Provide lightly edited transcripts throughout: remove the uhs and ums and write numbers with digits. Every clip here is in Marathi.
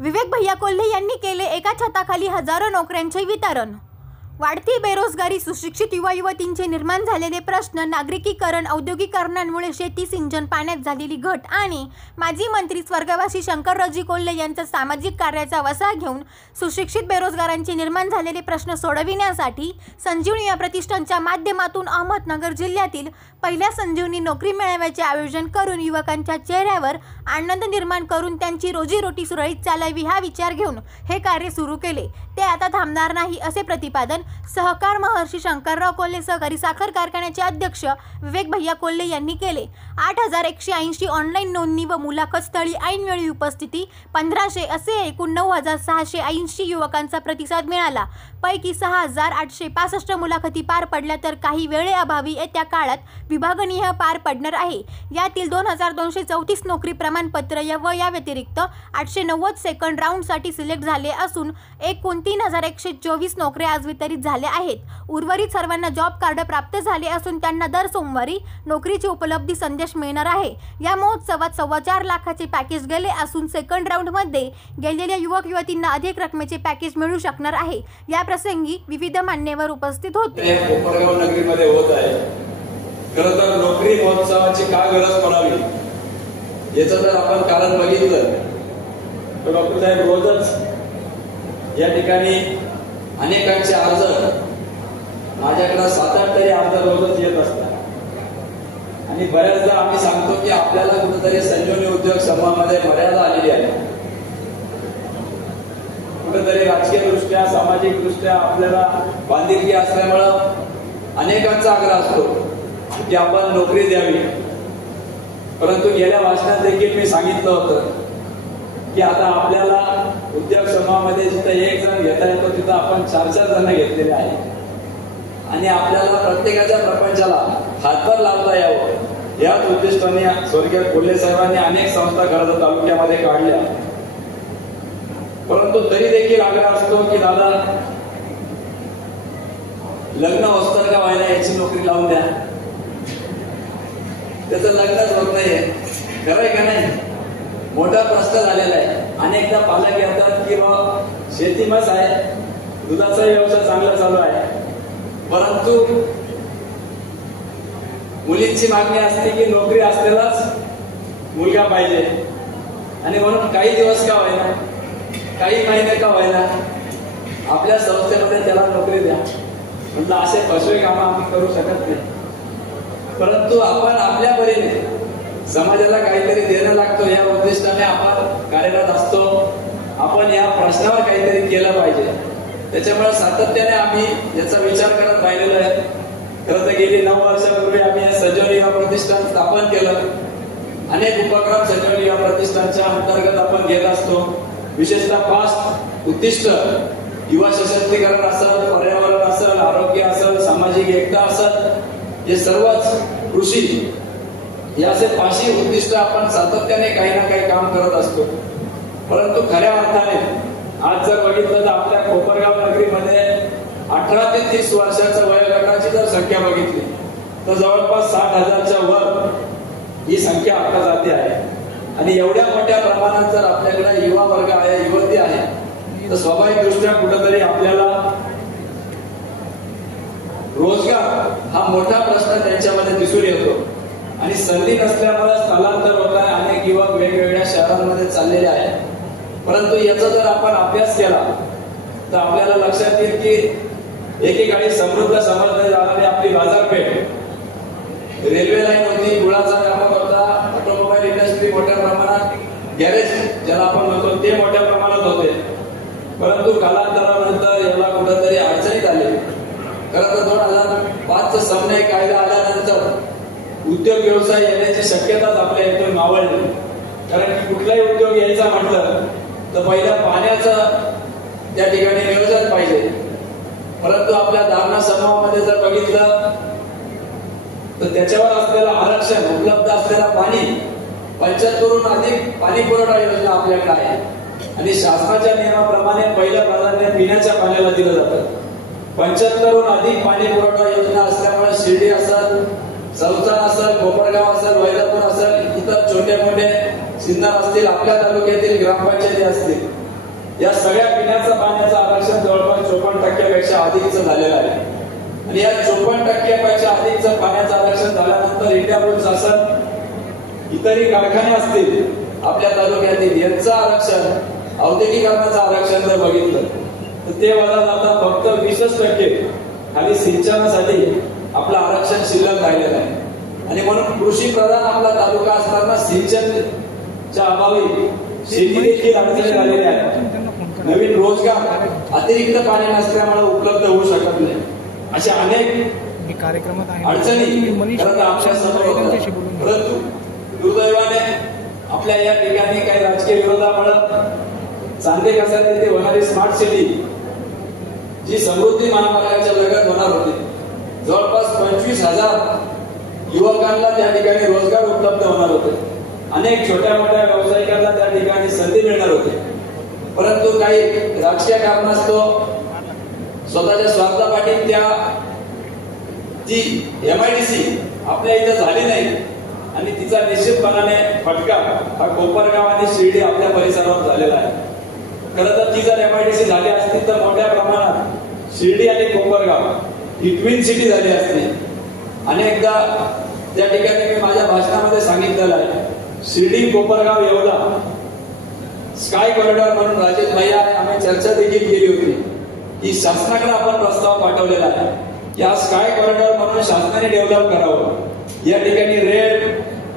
विवेक भैया कोल्हे यांनी केले एका छताखाली हजारो नोकऱ्यांचे वितरण। वाढती बेरोजगारी, सुशिक्षित युवा युवतींचे निर्माण झालेले प्रश्न, नागरिकीकरण, औद्योगिकरणामुळे शेती, सिंचन, पाण्यात झालेली घट आणि माजी मंत्री स्वर्गवासी शंकररावजी कोल्हे यांचा सामाजिक कार्याचा वसा घेऊन सुशिक्षित बेरोजगारांचे निर्माण झालेले प्रश्न सोडविण्यासाठी संजीवनी या प्रतिष्ठानच्या माध्यमातून अहमदनगर जिल्ह्यातील पहिल्या संजीवनी नोकरी मेळाव्याचे आयोजन करून युवकांच्या चेहऱ्यावर आनंद निर्माण करून त्यांची रोजीरोटी सुरळीत चालावी हा विचार घेऊन हे कार्य सुरू केले। ते आता थांबणार नाही असे प्रतिपादन सहकार महर्षी शंकरराव कोल्हे सहकारी साखर कारखान्याचे अध्यक्ष विवेक भैया कोल्हे यांनी केले। 8180 ऑनलाईन नोंदणी व मुलाखत स्थळी ऐनवेळी उपस्थिती 1500 असे एकूण 9680 युवकांचा प्रतिसाद मिळाला। पैकी 6865 मुलाखती पार पडल्या तर काही वेळेअभावी येत्या काळात विभागनिहाय पार पडणार आहे। यातील 2234 नोकरी प्रमाणपत्र व या व्यतिरिक्त 890 सेकंड राऊंडसाठी सिलेक्ट झाले असून एकूण 3124 नोकऱ्या आज वितरित झाल्या आहेत। उर्वरित सर्वांना जॉब कार्ड प्राप्त झाले असून त्यांना दर सोमवारी नोकरीची उपलब्धी संदेश मिळणार आहे। या महोत्सवात 4.25 लाखाचे पॅकेज गेले असून सेकंड राऊंडमध्ये गेलेल्या युवक युवतींना अधिक रकमेचे पॅकेज मिळू शकणार आहे। या प्रसंगी विविध मान्यवर उपस्थित होते। कोपरगाव नगरीमध्ये होत आहे। खरं तर नोकरी महोत्सवाची का गरज पडावी याचं जर आपण कारण बघितलं तर डॉक्टर साहेब रोजच या ठिकाणी अनेकांचे अर्ज माझ्याकडे 7-8 तरी अर्ज रोजच येत असतात आणि बऱ्याचदा आम्ही सांगतो की आपल्याला कुठेतरी संजीवनी उद्योग समूहामध्ये मर्यादा आलेली आहे। कुठेतरी राजकीय दृष्ट्या, सामाजिक दृष्ट्या आपल्याला बांधिलकी असल्यामुळं अनेकांचा आग्रह असतो की आपण नोकरी द्यावी। परंतु गेल्या भाषणात देखील मी सांगितलं होतं की आता आपल्याला उद्योग समूहामध्ये जिथं एक जण घेता येतो तिथं आपण 4-4 जण घेतलेले आहेत आणि आपल्याला प्रत्येकाच्या प्रपंचाला हातभार लावता यावं याच उद्दिष्टाने स्वर्गीय कोल्हे साहेबांनी अनेक संस्था कर्जत तालुक्यामध्ये काढल्या। परंतु तरी देखील आग्रह असतो की दादा लग्न होस्तर का व्हायला याची नोकरी लावून द्या। त्याचं लग्नच होत नाहीये, खरंय का नाही? मोठा प्रश्न झालेला आहे। अनेकदा पालक येतात की शेतीमच आहे, दुधाचा व्यवसाय चांगला चालू आहे, परंतु मुलींची मागणी असते की नोकरी असलेलाच मुलगा पाहिजे आणि म्हणून काही दिवस का व्हायना, काही महिने का व्हायना आपल्या संस्थेमध्ये त्याला नोकरी द्या। म्हटलं असे फसवे कामं आम्ही करू शकत नाही, परंतु आपण आपल्या परीने समाजाला काहीतरी देणं लागतो या उद्दिष्टाने आपण कार्यरत असतो। आपण या प्रश्नावर काहीतरी केलं पाहिजे, त्याच्यामुळे सातत्याने आम्ही याचा विचार करत राहिलेलो आहे। खरं तर गेली 9 वर्षापूर्वी आम्ही संजीवनी युवा प्रतिष्ठान स्थापन केलं। अनेक उपक्रम संजीवनी युवा प्रतिष्ठानच्या अंतर्गत आपण घेत असतो। विशेषतः 5 उद्दिष्ट युवा सशक्तीकरण असेल, पर्यावरण असेल, आरोग्य असेल, सामाजिक एकता असेल, हे सर्वच कृषी हे असे 5 उद्दिष्ट आपण सातत्याने काही ना काही काम करत असतो। परंतु खऱ्या अर्थाने आज जर बघितलं तर आपल्या कोपरगाव नगरीमध्ये 18 ते 30 वर्षाच्या वयोगटाची जर संख्या बघितली तर जवळपास 60,000च्या वर ही संख्या आता जाते आहे आणि एवढ्या मोठ्या प्रमाणात जर आपल्याकडे युवा वर्ग आहे, युवती आहे, तर स्वाभाविक दृष्ट्या कुठेतरी आपल्याला रोजगार हा मोठा प्रश्न त्यांच्यामध्ये दिसून येतो आणि संधी नसल्यामुळे स्थलांतर होत आहे। अनेक युवक वेगवेगळ्या शहरांमध्ये चाललेले आहेत, परंतु याचा जर आपण अभ्यास केला तर आपल्याला लक्षात येईल की एकेकाळी समृद्ध समजली जाणारी आपली बाजारपेठ, रेल्वे लाईन होती, गुळाचा व्यापार होता, ऑटोमोबाईल इंडस्ट्री मोठ्या प्रमाणात, गॅरेज ज्याला आपण म्हणतो ते मोठ्या प्रमाणात होते, परंतु कालांतरानंतर याला कुठेतरी अडचणीत आली। खरं तर 2005चा समन्वय कायदा आल्यानंतर उद्योग व्यवसाय येण्याची शक्यताच आपल्या इथून मावळली, कारण की कुठलाही उद्योग यायचा म्हटलं तर पहिल्या पाण्याचा त्या ठिकाणी नियोजन पाहिजे। परंतु आपल्या धारणा समूहामध्ये जर बघितलं तर त्याच्यावर असलेलं आरक्षण, उपलब्ध असलेलं पाणी, 75हून अधिक पाणी पुरवठा योजना आपल्याकडे आहे आणि शासनाच्या नियमाप्रमाणे पहिलं प्राधान्य पिण्याच्या पाण्याला दिलं जातं। 75हून अधिक पाणी पुरवठा योजना असल्यामुळे शिर्डी असेल, संस्थान असेल, कोपरगाव असेल, वैजापूर असेल, इतर छोटे मोठे सिन्नर असतील, आपल्या तालुक्यातील ग्रामपंचायती असतील, या सगळ्या पिण्याचं पाण्याचं आरक्षण जवळपास 54% अधिकचं झालेलं आहे. आणि या 54% अधिकचं पाण्याचं आरक्षण झाल्यानंतर इंडिया बुल्स असेल, इतरही कारखाने असतील आपल्या तालुक्यातील, यांचं आरक्षण, औद्योगिकरणाचं आरक्षण जर बघितलं तर ते वजा जाता फक्त 20% खाली सिंचनासाठी आपलं आरक्षण शिल्लक राहिलेलं आहे. आणि म्हणून कृषी प्रधान आपला तालुका असताना सिंचनच्या अभावी शेती देखील अडचणी झालेल्या आहेत. नवीन रोजगार अतिरिक्त पाणी नसल्यामुळे उपलब्ध होऊ शकत नाही. अशा अनेक अडचणी आपल्या समोर होतात. परंतु दुर्दैवाने आपल्या या ठिकाणी काही राजकीय विरोधामुळे चांदे कसा तिथे होणारी स्मार्ट सिटी जी समृद्धी महामार्गाच्या लगत होणार होती, जवळपास 25,000 युवकांना त्या ठिकाणी रोजगार उपलब्ध होणार होते. अनेक छोट्या मोठ्या व्यावसायिकांना त्या ठिकाणी संधी मिळणार होती. परंतु काही राजकीय कारणास्तव स्वतःच्या स्वार्थापाठी ती MIDC आपल्या इथं झाली नाही आणि तिचा निश्चितपणाने फटका हा कोपरगाव आणि शिर्डी आपल्या परिसरावर झालेला आहे. खरं तर ती जर MIDC झाली असती तर मोठ्या प्रमाणात शिर्डी आणि कोपरगाव ही ट्विन सिटी झाली असती. अनेकदा त्या ठिकाणी मी माझ्या भाषणामध्ये सांगितलेलं आहे, शिर्डी कोपरगाव येवला स्काय कॉरिडॉर म्हणून राजेश भैया आम्ही चर्चा देखील केली होती की शासनाकडे आपण प्रस्ताव पाठवलेला आहे की हा स्काय कॉरिडॉर म्हणून शासनाने डेव्हलप करावं. या ठिकाणी रेल,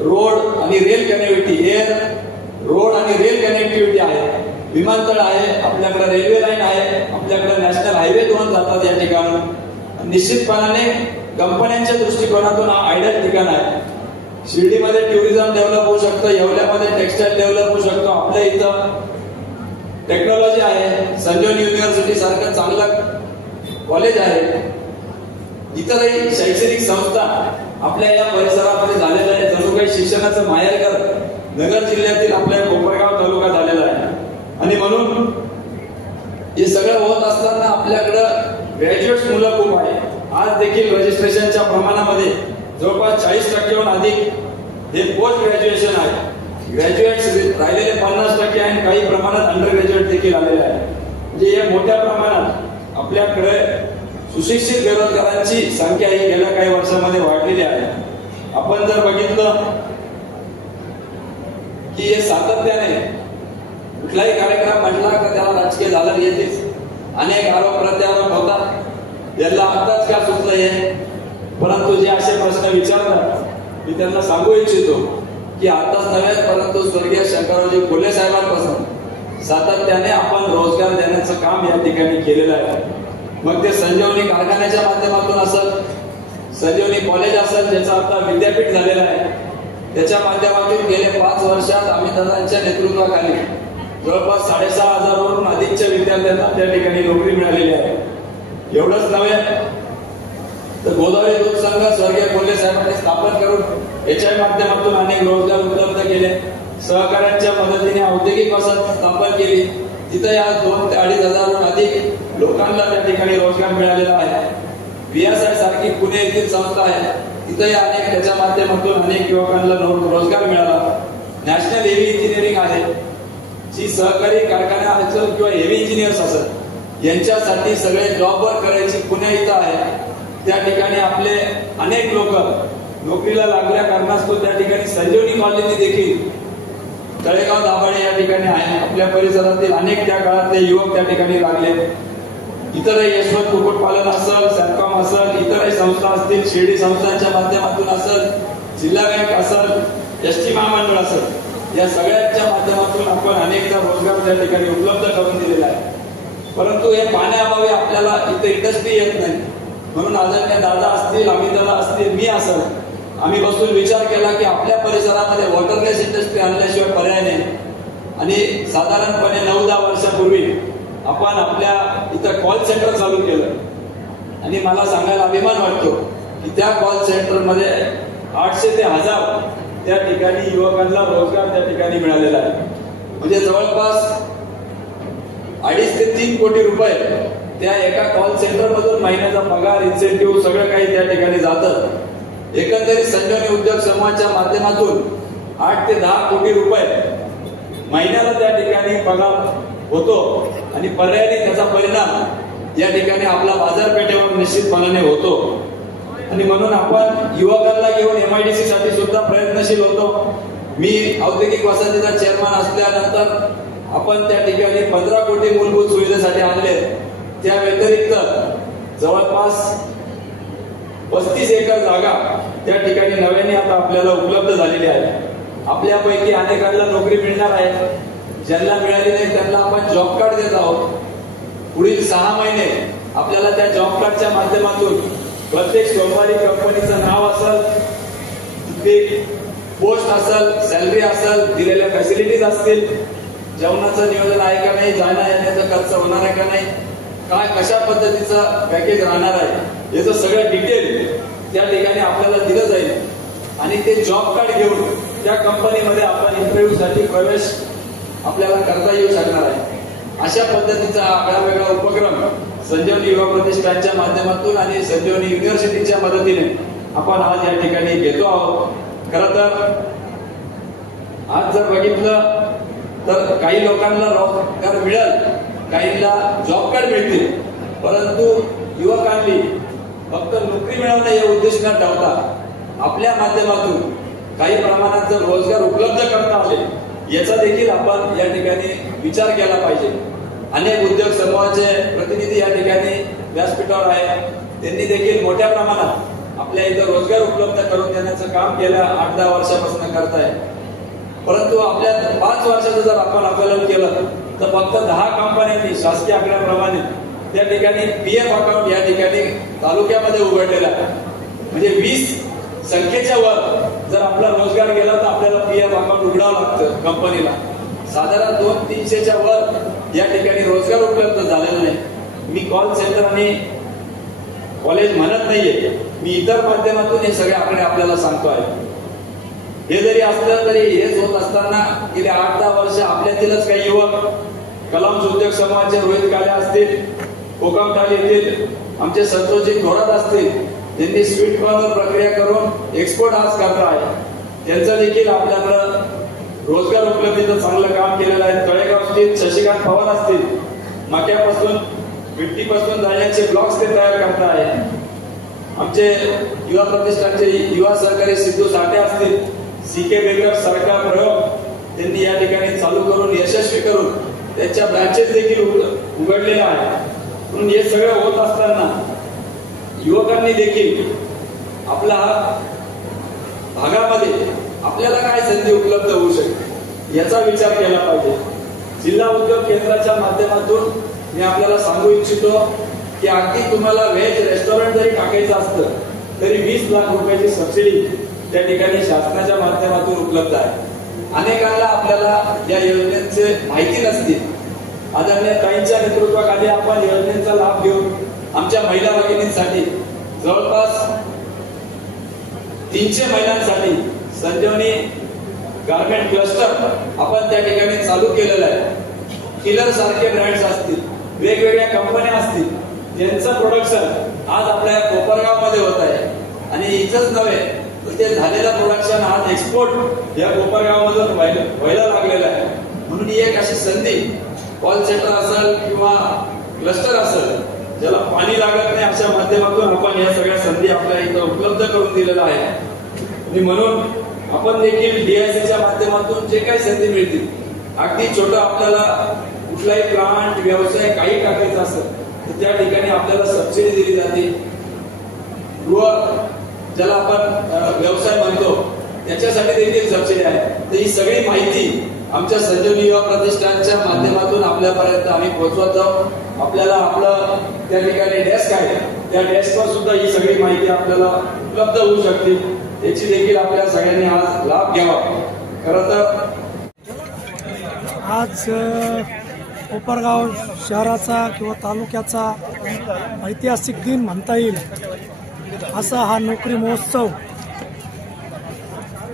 रोड आणि रेल कनेक्टिव्हिटी, एअर, रोड आणि रेल कनेक्टिव्हिटी आहे, विमानतळ आहे, आपल्याकडे रेल्वे लाईन आहे, आपल्याकडे नॅशनल हायवे 2 जातात या ठिकाणी. निश्चितपणाने कंपन्यांच्या दृष्टिकोनातून हा आयडियल ठिकाण आहे. शिर्डीमध्ये टुरिझम डेव्हलप होऊ शकतं, येवल्यामध्ये टेक्सटाईल डेव्हलप होऊ शकतो, आपल्या इथं टेक्नॉलॉजी आहे, संजीवनी युनिव्हर्सिटी सारखं चांगलं कॉलेज आहे, इतरही शैक्षणिक संस्था आपल्या या परिसरामध्ये झालेल्या आहे. जणू काही शिक्षणाचं माहेरघर नगर जिल्ह्यातील आपल्या कोपरगाव तालुका झालेला आहे. आणि म्हणून हे सगळं होत असताना आपल्याकडं ग्रॅज्युएट्स मुलं खूप आहे. आज देखील रजिस्ट्रेशनच्या प्रमाणामध्ये जवळपास 40%हून अधिक हे पोस्ट ग्रॅज्युएशन आहे. ग्रॅज्युएट्स राहिलेले 50% आणि काही प्रमाणात अंडर ग्रॅज्युएट देखील आलेले आहे. म्हणजे या मोठ्या प्रमाणात आपल्याकडे सुशिक्षित बेरोजगारांची संख्या ही गेल्या काही वर्षांमध्ये वाढलेली आहे. आपण जर बघितलं की हे सातत्याने कुठलाही कार्यक्रम म्हटला तर त्याला राजकीय झालं येतेच. अनेक आरोप प्रत्यारोप होतात, याला आताच का सुचलं हे. परंतु जे असे प्रश्न विचारतात मी त्यांना सांगू इच्छितो की आताच नव्हे परंतु स्वर्गीय शंकररावजी फुले साहेबांपासून सातत्याने आपण रोजगार देण्याचं काम या ठिकाणी केलेलं आहे. मग ते संजीवनी कारखान्याच्या माध्यमातून असेल, संजीवनी कॉलेज असेल ज्याचा आता विद्यापीठ झालेला आहे, त्याच्या माध्यमातून गेले 5 वर्षात अमितदादांच्या नेतृत्वाखाली जवळपास 6,500 वरून अधिकच्या विद्यार्थ्यांना त्या ठिकाणी नोकरी मिळालेली आहे. एवढंच नव्हे तर गोदावरी दूध संघ स्वर्गीय फुले साहेबांनी स्थापन करून याच्या माध्यमातून अनेक रोजगार उपलब्ध केले. सहकार्यांच्या मदतीने औद्योगिक वसाहत स्थापन केली, तिथे आज 2,000 ते 2,500 अधिक लोकांना त्या ठिकाणी रोजगार मिळालेला आहे. VSI सारखी पुणे येथील संस्था आहे, तिथेही अनेक त्याच्या माध्यमातून अनेक युवकांना रोजगार मिळाला. नॅशनल हेवी इंजिनिअरिंग आहे, जी सहकारी कारखाना असेल किंवा हेवी इंजिनियर्स असेल यांच्यासाठी सगळे जॉबवर करायची पुणे इथं आहे. त्या ठिकाणी आपले अनेक लोक नोकरीला लागल्या कारणास्तव त्या ठिकाणी संजीवनी कॉलनी देखील तळेगाव दाभाडे या ठिकाणी आहे. आपल्या परिसरातील अनेक त्या काळातले युवक त्या ठिकाणी लागले. इतरही यशवंत कुक्कुटपालन असेल, सॅटकॉम असेल, इतरही संस्था असतील, शिर्डी संस्थांच्या माध्यमातून असेल, जिल्हा बँक असेल, ST महामंडळ असेल, या सगळ्यांच्या माध्यमातून आपण अनेकदा रोजगार त्या ठिकाणी उपलब्ध करून दिलेला आहे. परंतु हे पाण्याअभावी आपल्याला इथे इंडस्ट्री येत नाही. म्हणून आदरणीय दादा असतील, अमितदादा असतील, मी असेल, आम्ही बसून विचार केला की आपल्या परिसरामध्ये वॉटरलेस इंडस्ट्री आणल्याशिवाय पर्याय नाही. आणि साधारणपणे 9-10 वर्षापूर्वी आपण आपल्या इथं कॉल सेंटर चालू केलं. आणि मला सांगायला अभिमान वाटतो की त्या कॉल सेंटरमध्ये 800 ते 1000 त्या ठिकाणी युवकांना रोजगार त्या ठिकाणी मिळालेला आहे. म्हणजे जवळपास 2.5 ते 3 कोटी रुपये त्या एका कॉल सेंटरमधून महिन्याचा पगार, इन्सेंटिव्ह सगळं काही त्या ठिकाणी जातं. एकंदरीत संजीवनी उद्योग समूहाच्या माध्यमातून 8 ते 10 कोटी रुपये महिन्याला त्या ठिकाणी पगार होतो आणि पर्यायाने त्याचा परिणाम या ठिकाणी आपला बाजारपेठेवर निश्चितपणाने होतो. आणि म्हणून आपण युवकांना घेऊन MIDC साठी सुद्धा प्रयत्नशील होतो. मी औद्योगिक वसाहतीचा चेअरमन असल्यानंतर आपण त्या ठिकाणी 15 कोटी मूलभूत सुविधेसाठी आणले. त्या व्यतिरिक्त जवळपास 35 एकर जागा त्या ठिकाणी नव्याने आता आपल्याला उपलब्ध झालेली आहे. आपल्यापैकी अनेकांना नोकरी मिळणार आहे. ज्यांना मिळाली नाही त्यांना आपण जॉब कार्ड देत आहोत. पुढील 6 महिने आपल्याला त्या जॉब कार्डच्या माध्यमातून प्रत्येक सोमवारी कंपनीचं नाव असेल, तिथे पोस्ट असेल, सॅलरी असेल, दिलेल्या फॅसिलिटीज असतील, जेवणाचं नियोजन आहे का नाही, जाण्या येण्याचा खर्च होणार आहे का नाही, काय कशा पद्धतीचं पॅकेज राहणार आहे, याचं सगळं डिटेल त्या ठिकाणी आपल्याला दिलं जाईल. आणि ते जॉब कार्ड घेऊन त्या कंपनीमध्ये आपण इंटरव्ह्यू साठी प्रवेश आपल्याला करता येऊ शकणार आहे. अशा पद्धतीचा वेगळा उपक्रम संजीवनी युवा प्रतिष्ठानच्या माध्यमातून आणि संजीवनी युनिव्हर्सिटीच्या मदतीने आपण आज या ठिकाणी घेतो आहोत. खरं तर आज जर बघितलं तर काही लोकांना रोजगार मिळेल, काहींना जॉब कार्ड मिळतील, परंतु युवकांनी फक्त नोकरी मिळवणं हे उद्देश न ठेवता आपल्या माध्यमातून काही प्रमाणात जर रोजगार उपलब्ध करता आले याचा देखील आपण या ठिकाणी विचार केला पाहिजे. अनेक उद्योग समूहाचे प्रतिनिधी या ठिकाणी व्यासपीठावर आहेत. त्यांनी देखील मोठ्या प्रमाणात आपल्या इथं रोजगार उपलब्ध करून देण्याचं काम गेल्या 8-10 वर्षापासून करताय. परंतु आपल्या 5 वर्षाचं जर आपण आकलन केलं तर फक्त 10 कंपन्यांनी शासकीय आकड्याप्रमाणे त्या ठिकाणी PF अकाउंट या ठिकाणी तालुक्यामध्ये उघडलेला आहे. म्हणजे 20 संख्येच्या वर जर आपला रोजगार गेला तर आपल्याला PF अकाउंट उघडावं लागतं कंपनीला. साधारण 200-300च्या वर या ठिकाणी रोजगार उपलब्ध झालेला नाही. मी कॉल सेंटर आणि कॉलेज म्हणत नाहीये, मी इतर माध्यमातून हे सगळे आकडे आपल्याला सांगतो आहे. हे जरी असलं तरी हेच होत असताना गेले 8-10 वर्ष आपल्यातीलच काही युवक कलाम उद्योग समूहाचे रोहित काळे असतील, कोकमठाणे येथील आमचे संतोषजी थोरात असतील, त्यांनी स्वीट कॉर्नर प्रक्रिया करून एक्सपोर्ट आज करता आहे. त्यांचं देखील आपल्याकडं रोजगार उपलब्धीचं चांगलं काम केलेलं आहे. तळेगाव स्थित शशिकांत पवार असतील, मक्यापासून मिट्टीपासून जाण्याचे ब्लॉक्स ते तयार करता आहे. आमचे युवा प्रतिष्ठानचे युवा सहकारी सिद्धू साठे असतील, CK बेकर सारखा प्रयोग त्यांनी या ठिकाणी चालू करून यशस्वी करून त्यांच्या ब्रँचेस देखील उघडलेल्या आहेत. म्हणून हे सगळं होत असताना युवकांनी देखील आपला भागामध्ये आपल्याला काय संधी उपलब्ध होऊ शकते याचा विचार केला पाहिजे. जिल्हा उद्योग केंद्राच्या माध्यमातून मी आपल्याला सांगू इच्छितो की अगदी तुम्हाला व्हेज रेस्टॉरंट जरी टाकायचं असतं तरी 20 लाख रुपयाची सबसिडी त्या ठिकाणी शासनाच्या माध्यमातून उपलब्ध आहे. अनेकांना आपल्याला या योजनेचे माहिती नसते. आदरणीय ताईंच्या नेतृत्वाखाली आपण योजनेचा लाभ घेऊन आमच्या महिला भगिनींसाठी जवळपास 300 महिलांसाठी संजीवनी गारमेंट क्लस्टर आपण त्या ठिकाणी चालू केलेलं आहे. किलर सारखे ब्रँड्स असतील, वेगवेगळ्या कंपन्या असतील, ज्यांचं प्रोडक्शन आज आपल्या कोपरगाव मध्ये होत आहे. आणि इथंच नव्हे तर ते झालेलं प्रोडक्शन आज एक्सपोर्ट या कोपरगाव मधून व्हायला लागलेलं आहे. म्हणून ही एक अशी संधी कॉल सेंटर असेल किंवा क्लस्टर असेल ज्याला पाणी लागत नाही अशा माध्यमातून आपण या सगळ्या संधी आपल्या इथं उपलब्ध करून दिलेल्या आहे. आणि म्हणून आपण देखील DICच्या माध्यमातून जे काही संधी मिळतील, अगदी छोटं आपल्याला कुठलाही प्लांट व्यवसाय काही टाकायचा असेल तर त्या ठिकाणी आपल्याला सबसिडी दिली जाते. गृह ज्याला आपण व्यवसाय म्हणतो त्याच्यासाठी देखील सबसिडी आहे. तर ही सगळी माहिती आमच्या संजीवनी युवा प्रतिष्ठानच्या माध्यमातून आपल्यापर्यंत आम्ही पोहोचवत जाऊ. आपल्याला आपलं त्या ठिकाणी डेस्क आहे, त्या डेस्कवर सुद्धा ही सगळी माहिती आपल्याला उपलब्ध होऊ शकते. याची देखील आपल्या सगळ्यांनी आज लाभ घ्यावा. खरं तर आज कोपरगाव शहराचा किंवा तालुक्याचा ऐतिहासिक दिन म्हणता येईल असा हा नोकरी महोत्सव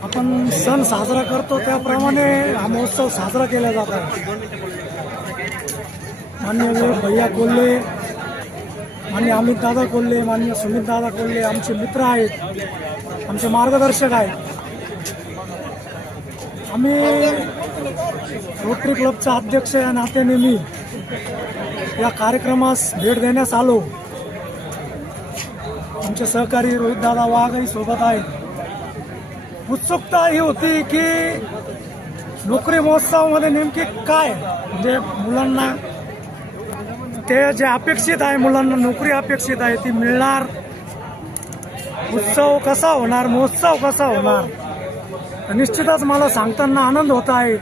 आपण सण साजरा करतो त्याप्रमाणे हा महोत्सव साजरा केला जात आहे. माननीय भैया कोल्हे माननीय अमितदादा कोल्हे, माननीय सुमितदादा कोल्हे आमचे मित्र आहेत, आमचे मार्गदर्शक आहेत. आम्ही रोटरी क्लबचा अध्यक्ष या नात्याने मी या कार्यक्रमास भेट देण्यास आलो. आमचे सहकारी रोहितदादा वाघही सोबत आहेत. उत्सुकता ही होती की नोकरी महोत्सवामध्ये नेमकी काय, म्हणजे मुलांना ते जे अपेक्षित आहे, मुलांना नोकरी अपेक्षित आहे ती मिळणार, उत्सव कसा होणार, महोत्सव कसा होणार, निश्चितच मला सांगताना आनंद होत आहे.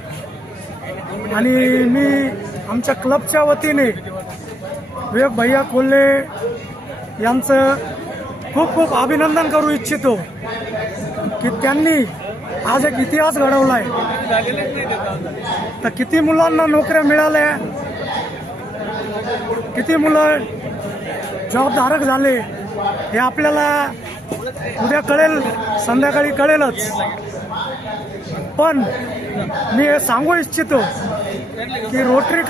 आणि मी आमच्या क्लबच्या वतीने विवेक भैया कोल्हे यांचं खूप खूप अभिनंदन करू इच्छितो की त्यांनी आज एक इतिहास घडवलाय. तर किती मुलांना नोकऱ्या मिळाल्या, किती मुलं जबाबदारक झाले हे आपल्याला उद्या कळेल, संध्याकाळी कळेलच. पण मी हे सांगू इच्छितो की रोटरी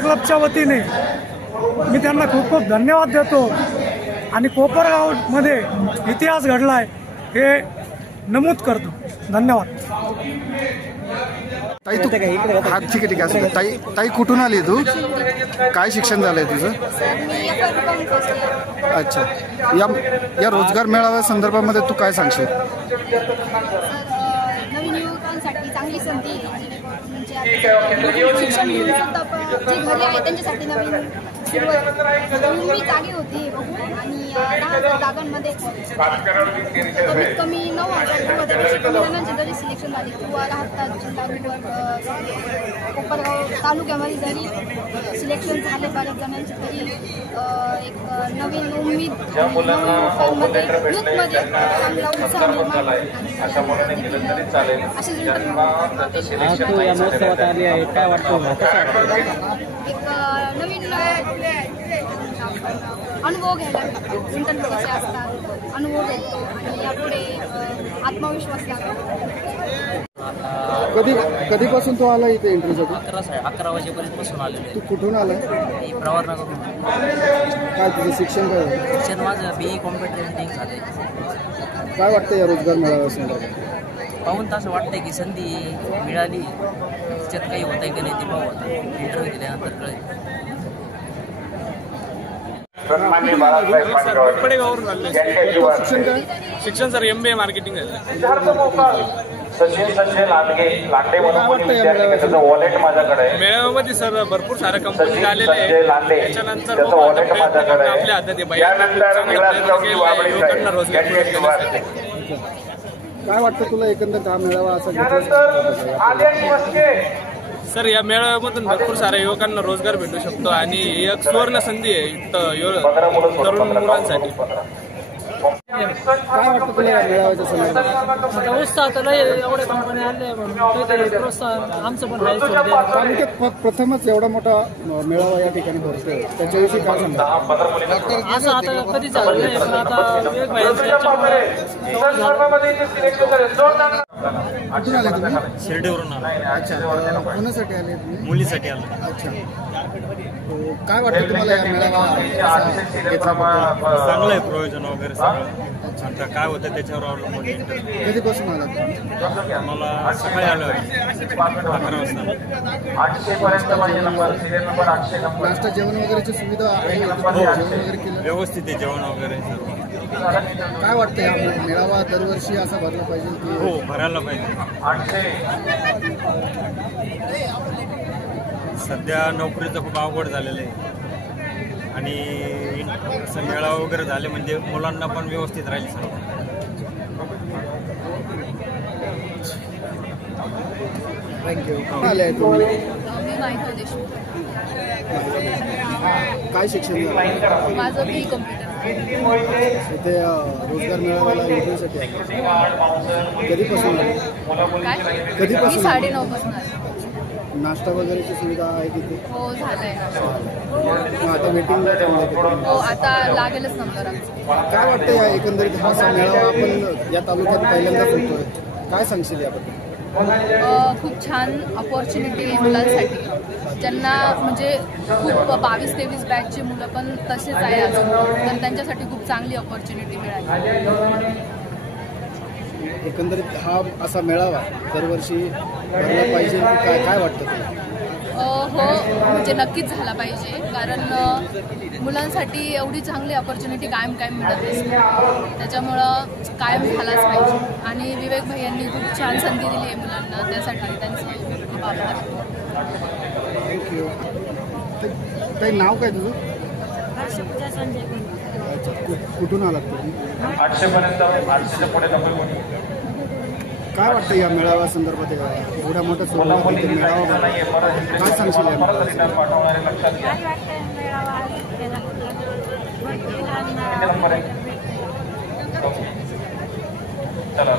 क्लबच्या वतीने मी त्यांना खूप खूप धन्यवाद देतो. आणि कोपरगावमध्ये इतिहास घडलाय हे नमूद करतो. धन्यवाद. ताई तू हा ठीक आहे ताई कुठून आली तू? काय शिक्षण झालंय तुझं? अच्छा. या रोजगार मेळाव्या संदर्भामध्ये तू काय सांगशील? नवीन युवकांसाठी चांगली संधी, शिक्षण घेऊन सुद्धा जे घरी आहे त्यांच्यासाठी नवीन उमेद जागी होती. आणि 10,000 जागांमध्ये कमीत कमी 9,000 मुलांचे जरी सिलेक्शन झाले किंवा राहतात जिल्हा कोपरगाव तालुक्यामध्ये जरी सिलेक्शन झाले बऱ्याच जणांचे, तरी एक नवीन उमेद युथमध्ये चांगला उत्साह निर्माण असे या महोत्सवात आली आहे, काय वाटतं? एक नवीन अनुभव घ्यायला इंटरव्ह्यू कसे असतात, अनुभव घेतो आणि यापुढे आत्मविश्वास लागतो. कधीपासून तू आला इथे इंटरव्ह्यूसाठी? 11 वाजेपर्यंत बसून आलेलो तू कुठून आलाय? आहे. प्रवरनगरहून. काय तुझं शिक्षण काय आहे? शिक्षण माझं BE कॉम्प्युटर इंजिनिअरिंग झालंय. काय वाटतं या रोजगार मेळाव्या संदर्भात? पाहून तर असं वाटतंय की संधी मिळाली, त्याच्यात काही होत आहे की नाही ते पाहू. आता इंटरव्ह्यू दिल्यानंतर कळेल. शिक्षण काय? शिक्षण सर MBA मार्केटिंग आहे. मेळाव्यामध्ये सर भरपूर साऱ्या कंपनी आलेल्या आहेत. त्याच्यानंतर आपल्या हातात युवकांना रोजगार मिळवून देण्यासाठी. काय वाटतं तुला एकंदर हा मेळावा असा सर या मेळाव्यामधून भरपूर साऱ्या युवकांना रोजगार भेटू शकतो आणि एक सुवर्ण संधी आहे तरुण मुलांसाठी. काय वाटतं तुला या मेळाव्याच्या संदर्भात? उत्साह तर नाही, एवढ्या कंपन्या आल्या म्हणून काहीतरी प्रोत्साहन आमचं पण आहे. तालुक्यात प्रथमच एवढा मोठा मेळावा या ठिकाणी भरतोय, त्याच्याविषयी काय सांगता? असं आता कधी झालं नाही, पण आता एक कुठून आले तुम्ही? शिर्डीवरून आलो. अच्छा. कोणासाठी आले तुम्ही? मुलीसाठी आलो. अच्छा. काय वाटतं तुम्हाला या मेळावा चांगलं आहे, प्रयोजन वगैरे सगळं. आता काय होतं त्याच्यावर अवलंबून. कधीपासून आला तुम्ही? मला सकाळी आलो 11 वाजता. नाश्ता जेवण वगैरेची सुविधा आहे? जेवण वगैरे केलं? व्यवस्थित आहे जेवण वगैरे सर्व. काय वाटतं या मेळावा दरवर्षी असा भरला पाहिजे की? हो, भरायला पाहिजे. सध्या नोकरीचं खूप अवघड झालेलं आहे आणि असं मेळावा वगैरे झाले म्हणजे मुलांना पण व्यवस्थित राहील सर्व. थँक्यू. आले तुम्ही? काय शिक्षण झालं? माझं BE कॉम्प्युटर. इथे रोजगार मेळाव्याला नोकरीसाठी आले. कधीपासून आले? कधीपासून? 9:30 पासून. नाश्ता वगैरेची सुविधा आहे तिथे? हो, झालंय. मग आता वेटिंगला चालू आहे? हो, आता लागेलच नंबर आमचं. काय वाटतं या एकंदरीत हा मेळावा आपण या तालुक्यात पहिल्यांदाच होतोय, काय सांगशील याबद्दल? खूप छान अपॉर्च्युनिटी आहे मुलांसाठी. ज्यांना म्हणजे खूप 22-23 बॅचची मुलं पण तसेच आहे अजून, तर त्यांच्यासाठी खूप चांगली ऑपॉर्च्युनिटी मिळाली. एकंदरीत हा असा मेळावा दरवर्षी भरला पाहिजे काय काय वाटतं तुला? हो, म्हणजे नक्कीच झाला पाहिजे, कारण मुलांसाठी एवढी चांगली ऑपॉर्च्युनिटी कायम मिळत असते, त्याच्यामुळं कायम झालाच पाहिजे. आणि विवेक भैयांनी खूप छान संधी दिली आहे मुलांना, त्यासाठी त्यांचं खूप आभार. थँक्यू. ताई नाव काय तुझं? कुठून आलात तुम्ही? 800 पुढे काय वाटतं या मेळाव्या संदर्भात? एवढ्या मोठ्या स्वरूपात मेळावा काय सांगशील? चला